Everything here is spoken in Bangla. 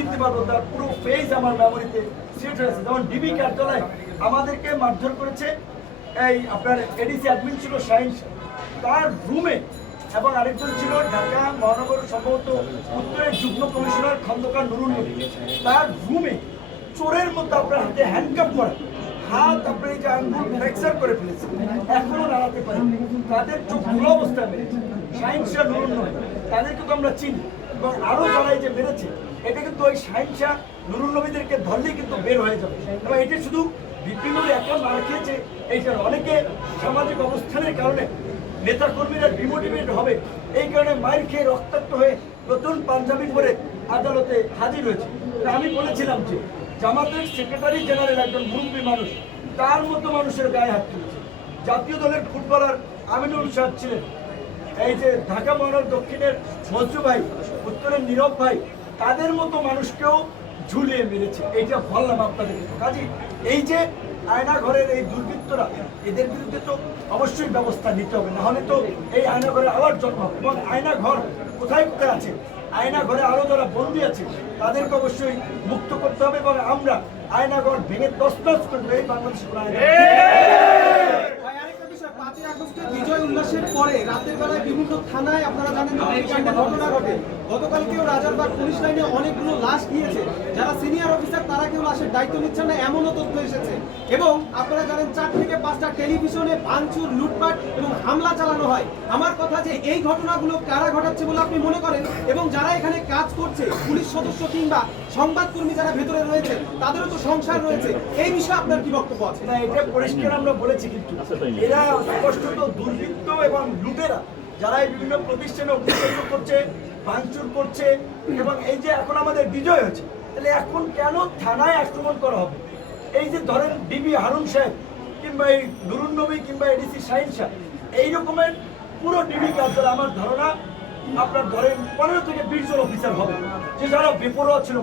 চিনতে পারব, তার পুরো ফেজ আমার মেমোরিতে সেট হয়েছে যেমন ডিবি কার্যালয় আমাদেরকে মারধর করেছে। এই আপনার এডিসি অ্যাডমিন ছিল সায়েন্স তার রুমে এবং আরেকজন ছিল ঢাকা মহানগর সম্ভবত উত্তরের যুগ্ম কমিশনার খন্দকার নুরুল নবী তার রুমে চোরের মধ্যে আপনার হাতে হ্যান্ডকাপ করা। হাত আপনার এই যে আঙ্গুল ফ্র্যাকচার করে ফেলেছে এখনও দাঁড়াতে পারি তাদের চোখ খোলা অবস্থায় মেরেছে। সায়েন্সরা নুরুল নবী তাদেরকে তো আমরা চিনি। এবং আরও যারা যে মেরেছে এটা কিন্তু ওই সায়েন্সা নুরুল নবীদেরকে ধরলেই কিন্তু বের হয়ে যাবে। এবং এটা শুধু বিভিন্ন একা মার খেয়েছে এইটা নয়। অনেকে সামাজিক অবস্থানের কারণে নেতা কর্মীরা ডিমোটিভেট হবে। এই কারণে মায়ের খেয়ে রক্তাক্ত হয়ে নতুন পাঞ্জাবি পরে আদালতে হাজির হয়েছে। আমি বলেছিলাম যে, জামাতের সেক্রেটারি জেনারেল একজন মুরব্বী মানুষ, তার মতো মানুষের গায়ে হাত তুলেছে। জাতীয় দলের ফুটবলার আমিনুল সাহেব ছিলেন। এই যে ঢাকা মহানগর দক্ষিণের মঞ্জু ভাই, উত্তরের নীরব ভাই তাদের মতো মানুষকেও ঝুলিয়ে মেরেছে। এইটা বললাম আপনাদেরকে কাজী এই যে আয়না ঘরের এই দুর্বৃত্তরা, এদের বিরুদ্ধে তো অবশ্যই ব্যবস্থা নিতে হবে। নাহলে তো এই আয়নাঘরে আবার জন্ম হবে। এবং আয়না ঘর কোথায় কোথায় আছে? আয়না ঘরে আরও যারা বন্দী আছে, তাদেরকে অবশ্যই মুক্ত করতে হবে। এবং আমরা আয়না ঘর ভেঙে তসতস করব এই বাংলাদেশের উল্লাসের পরে রাতের বেলায় বিভিন্ন থানায় আপনারা জানেন অগ্নিকাণ্ডের ঘটনা ঘটে। গতকালকেও রাজারবাগ পুলিশ লাইনে অনেকগুলো লাশ গিয়েছে। যারা সিনিয়র অফিসার তারা কেউ লাশের দায়িত্ব নিচ্ছেন না এমনও তথ্য এসেছে। এবং আপনারা জানেন চার থেকে পাঁচটা টেলিভিশনে ভাঙচুর লুটপাট এবং হামলা চালানো হয়। আমার কথা যে এই ঘটনাগুলো কারা ঘটাচ্ছে বলে আপনি মনে করেন? এবং যারা এখানে কাজ করছে পুলিশ সদস্য কিংবা সংবাদকর্মী যারা ভেতরে রয়েছে তাদেরও তো সংসার রয়েছে। এই বিষয়ে আপনার কি বক্তব্য আছে? না এটা পরিষ্কার আমরা বলেছি কিন্তু। এরা স্পষ্টত দুর্বৃত্ত এবং লুটেরা যারা এই বিভিন্ন প্রতিষ্ঠানে অগ্নিকাণ্ড করছে, ভাঙচুর করছে এবং এই যে এখন আমাদের বিজয় হয়েছে তাহলে এখন কেন থানায় আক্রমণ করা হবে? এই যে ধরেন ডিবি হারুন সাহেব কিংবা এই নুরুন নবী কিংবা এডিসি শাহিন সাহেব, এই রকমের পুরো ডিবি কার্যালয় আমার ধারণা আপনার ধরেন পনেরো থেকে বিশ জন অফিসার হবে, যে যারা বেপরোয়া ছিল।